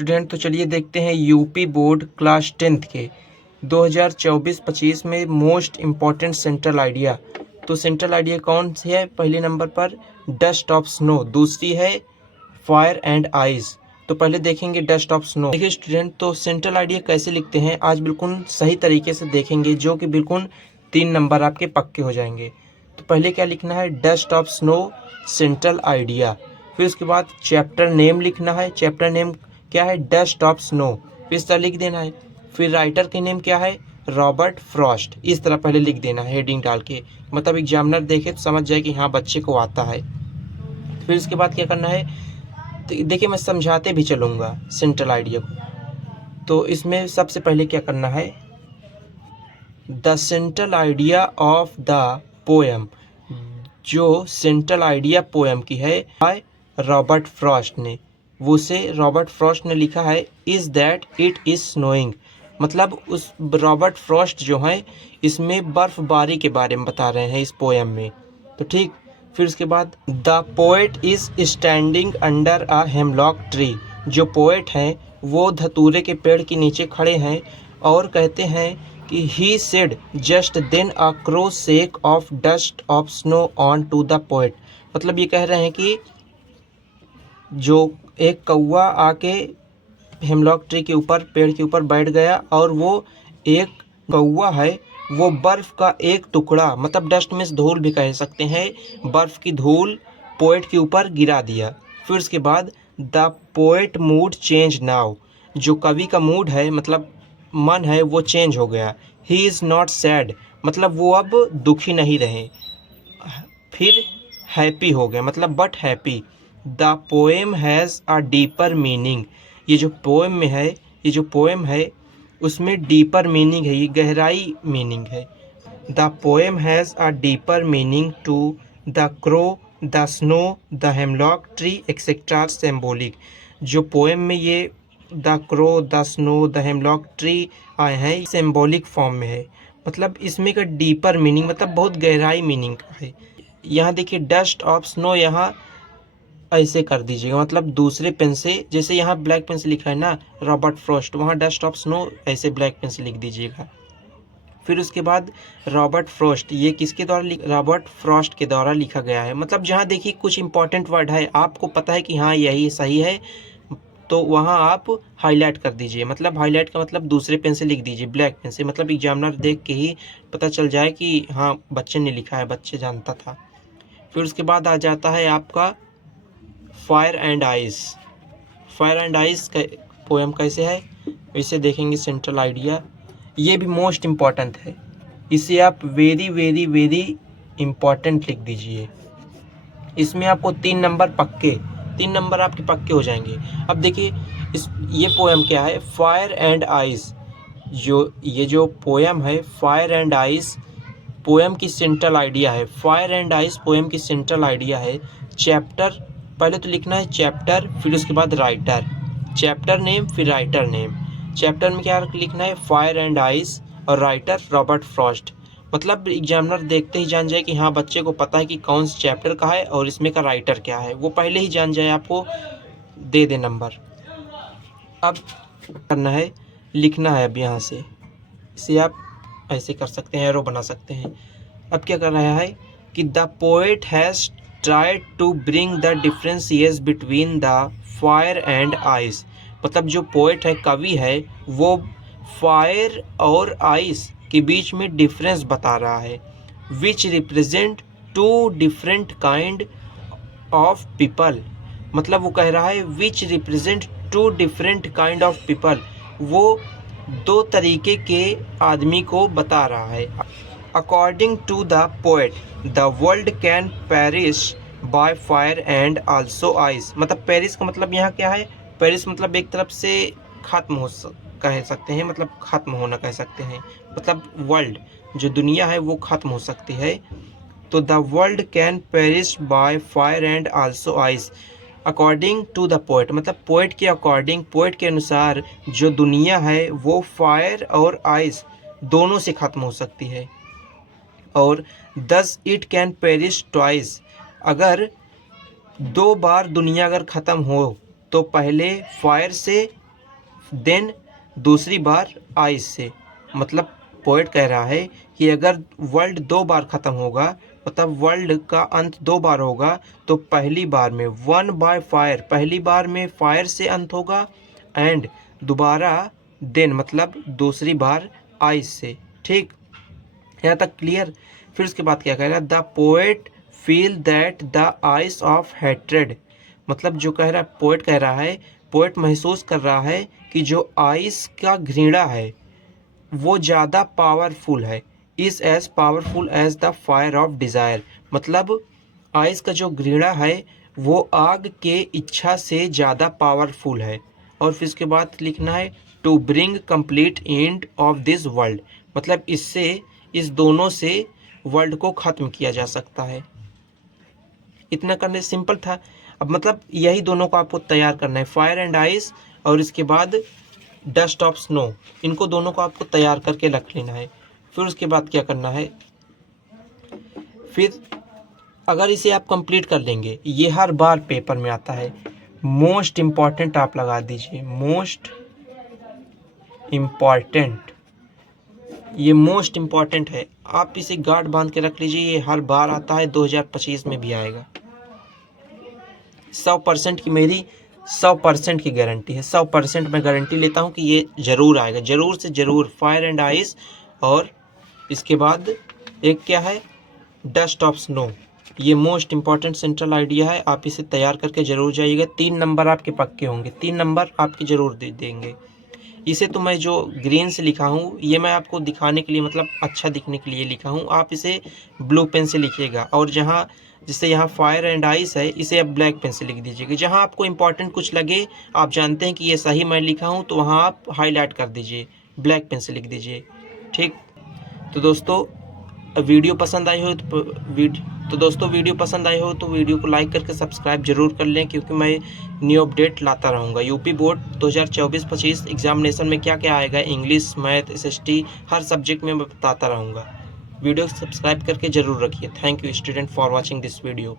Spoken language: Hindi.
स्टूडेंट तो चलिए देखते हैं यूपी बोर्ड क्लास 10th के 2024-25 में मोस्ट इम्पॉर्टेंट सेंट्रल आइडिया। तो सेंट्रल आइडिया कौन सी है? पहले नंबर पर डस्ट ऑफ स्नो, दूसरी है फायर एंड आइज। तो पहले देखेंगे डस्ट ऑफ स्नो। देखिए स्टूडेंट, तो सेंट्रल आइडिया कैसे लिखते हैं आज बिल्कुल सही तरीके से देखेंगे, जो कि बिल्कुल 3 नंबर आपके पक्के हो जाएंगे। तो पहले क्या लिखना है? Dust of snow central idea. फिर उसके बाद चैप्टर नेम लिखना है। चैप्टर नेम क्या है? Dust of snow. फिर इस तरह लिख देना है। फिर राइटर के नेम क्या है? Robert Frost. इस तरह पहले लिख देना है हेडिंग डाल के, मतलब एग्जामिनर देखे तो समझ जाए कि हाँ बच्चे को आता है। फिर उसके बाद क्या करना है? तो देखिए मैं समझाते भी चलूँगा सेंट्रल आइडिया को। तो इसमें सबसे पहले क्या करना है? The central idea of the poem, जो सेंट्रल आइडिया पोएम की है बाय रॉबर्ट फ्रॉस्ट ने, वो से रॉबर्ट फ्रॉस्ट ने लिखा है is that it is snowing. मतलब उस रॉबर्ट फ्रॉस्ट जो है इसमें बर्फबारी के बारे में बता रहे हैं इस पोएम में। तो ठीक, फिर उसके बाद the poet is standing under a hemlock tree. जो पोएट हैं वो धतूरे के पेड़ के नीचे खड़े हैं और कहते हैं कि he said just then a crow shake off dust of snow on to the poet. मतलब ये कह रहे हैं कि जो एक कौवा आके हेमलॉक ट्री के ऊपर, पेड़ के ऊपर बैठ गया और वो एक कौवा है, वो बर्फ का एक टुकड़ा, मतलब डस्ट में धूल भी कह सकते हैं, बर्फ की धूल पोएट के ऊपर गिरा दिया। फिर उसके बाद the poet mood change now. जो कवि का मूड है, मतलब मन है, वो चेंज हो गया। ही इज़ नॉट सैड, मतलब वो अब दुखी नहीं रहे। फिर हैप्पी हो गया, मतलब but happy. The poem has a deeper meaning. ये जो पोएम में है, ये जो पोएम है उसमें डीपर मीनिंग है, ये गहराई मीनिंग है। The poem has a deeper meaning to the crow, the snow, the hemlock tree etcetera symbolic. जो पोएम में ये the crow, the snow, the hemlock tree आए हैं, सिम्बॉलिक फॉर्म में है। मतलब इसमें का डीपर मीनिंग मतलब बहुत गहराई मीनिंग का है। यहाँ देखिए डस्ट ऑफ स्नो, यहाँ ऐसे कर दीजिएगा, मतलब दूसरे पेन से, जैसे यहाँ ब्लैक पेन से लिखा है ना रॉबर्ट फ्रॉस्ट, वहाँ डस्ट ऑफ स्नो ऐसे ब्लैक पेन से लिख दीजिएगा। फिर उसके बाद रॉबर्ट फ्रॉस्ट, ये किसके द्वारा रॉबर्ट फ्रॉस्ट के द्वारा लिखा गया है। मतलब जहाँ देखिए कुछ इंपॉर्टेंट वर्ड है, आपको पता है कि हाँ यही सही है, तो वहाँ आप हाईलाइट कर दीजिए। मतलब हाईलाइट का मतलब दूसरे पेन से लिख दीजिए, ब्लैक पेन से, मतलब एग्जामिनर देख के ही पता चल जाए कि हाँ बच्चे ने लिखा है, बच्चे जानता था। फिर उसके बाद आ जाता है आपका fire and ice. Fire and ice का पोएम कैसे है इसे देखेंगे सेंट्रल आइडिया। ये भी मोस्ट इम्पॉर्टेंट है, इसे आप वेरी वेरी वेरी इम्पॉर्टेंट लिख दीजिए। इसमें आपको 3 नंबर पक्के, 3 नंबर आपके पक्के हो जाएंगे। अब देखिए ये पोएम क्या है? Fire and ice. ये जो पोएम है फायर एंड आइस, पोएम की सेंट्रल आइडिया है। फायर एंड आइस पोएम की सेंट्रल आइडिया है। चैप्टर पहले तो लिखना है चैप्टर, फिर उसके बाद राइटर, चैप्टर नेम फिर राइटर नेम। चैप्टर में क्या लिखना है? फायर एंड आइस, और राइटर रॉबर्ट फ्रॉस्ट। मतलब एग्जामिनर देखते ही जान जाए कि हाँ बच्चे को पता है कि कौन सा चैप्टर का है और इसमें का राइटर क्या है, वो पहले ही जान जाए, आपको दे दे नंबर। अब करना है, लिखना है अब यहाँ से, इसे आप ऐसे कर सकते हैं, एरो बना सकते हैं। अब क्या कर रहा है कि the poet has tried to bring the differences between the fire and ice. मतलब जो पोएट है, कवि है, वो फायर और आइस के बीच में डिफरेंस बता रहा है। Which represent 2 different kind of people. मतलब वो कह रहा है which represent 2 different kind of people, वो 2 तरीके के आदमी को बता रहा है। According to the poet the world can perish by fire and also ice. मतलब पेरिस का मतलब यहाँ क्या है? पेरिस मतलब एक तरफ से खत्म हो कह सकते हैं, मतलब खत्म होना कह सकते हैं, मतलब वर्ल्ड, जो दुनिया है वो खत्म हो सकती है। तो the world can perish by fire and also ice according to the poet, मतलब पोएट के अकॉर्डिंग, पोएट के अनुसार जो दुनिया है वो फायर और आइस दोनों से ख़त्म हो सकती है। और thus it can perish twice, अगर 2 बार दुनिया अगर ख़त्म हो तो पहले फायर से देन दूसरी बार आइस से। मतलब पोएट कह रहा है कि अगर वर्ल्ड 2 बार ख़त्म होगा, मतलब वर्ल्ड का अंत 2 बार होगा, तो पहली बार में 1 बाय फायर, पहली बार में फायर से अंत होगा, एंड दोबारा देन मतलब दूसरी बार आइस से। ठीक, यहाँ तक क्लियर। फिर उसके बाद क्या कह रहा है, the poet feel that the ice of hatred. मतलब जो कह रहा है, पोएट कह रहा है, पोएट महसूस कर रहा है कि जो आइस का घृणा है वो ज़्यादा पावरफुल है, is as powerful as the fire of desire. मतलब आइस का जो घृणा है वो आग के इच्छा से ज़्यादा पावरफुल है। और फिर उसके बाद लिखना है to bring complete end of this world. मतलब इससे, इस दोनों से वर्ल्ड को ख़त्म किया जा सकता है। इतना करने सिंपल था। अब मतलब यही दोनों को आपको तैयार करना है, फायर एंड आइस और इसके बाद डस्ट ऑफ स्नो। इनको दोनों को आपको तैयार करके रख लेना है। फिर उसके बाद क्या करना है, फिर अगर इसे आप कंप्लीट कर लेंगे, ये हर बार पेपर में आता है, मोस्ट इम्पॉर्टेंट आप लगा दीजिए, मोस्ट इम्पॉर्टेंट। ये मोस्ट इम्पॉर्टेंट है, आप इसे गार्ड बांध के रख लीजिए, ये हर बार आता है, 2025 में भी आएगा। 100% की मेरी 100% की गारंटी है, 100% मैं गारंटी लेता हूँ कि ये ज़रूर आएगा, ज़रूर से ज़रूर। फायर एंड आइस और इसके बाद एक क्या है, डस्ट ऑफ स्नो। ये मोस्ट इम्पॉर्टेंट सेंट्रल आइडिया है, आप इसे तैयार करके ज़रूर जाइएगा। 3 नंबर आपके पक्के होंगे, 3 नंबर आपके ज़रूर दे देंगे। इसे तो मैं जो ग्रीन से लिखा हूँ, ये मैं आपको दिखाने के लिए, मतलब अच्छा दिखने के लिए लिखा हूँ। आप इसे ब्लू पेन से लिखिएगा, और जहाँ जैसे यहाँ फायर एंड आइस है, इसे आप ब्लैक पेन से लिख दीजिएगा। जहाँ आपको इंपॉर्टेंट कुछ लगे, आप जानते हैं कि ये सही मैं लिखा हूँ, तो वहाँ आप हाईलाइट कर दीजिए, ब्लैक पेन से लिख दीजिए। ठीक, तो दोस्तों वीडियो पसंद आई हो तो वीडियो पसंद आई हो तो वीडियो को लाइक करके सब्सक्राइब जरूर कर लें, क्योंकि मैं न्यू अपडेट लाता रहूँगा। यूपी बोर्ड 2024-25 एग्जामिनेशन में क्या क्या आएगा, इंग्लिश, मैथ, SST, हर सब्जेक्ट में मैं बताता रहूँगा। वीडियो सब्सक्राइब करके ज़रूर रखिए। Thank you student for watching this video.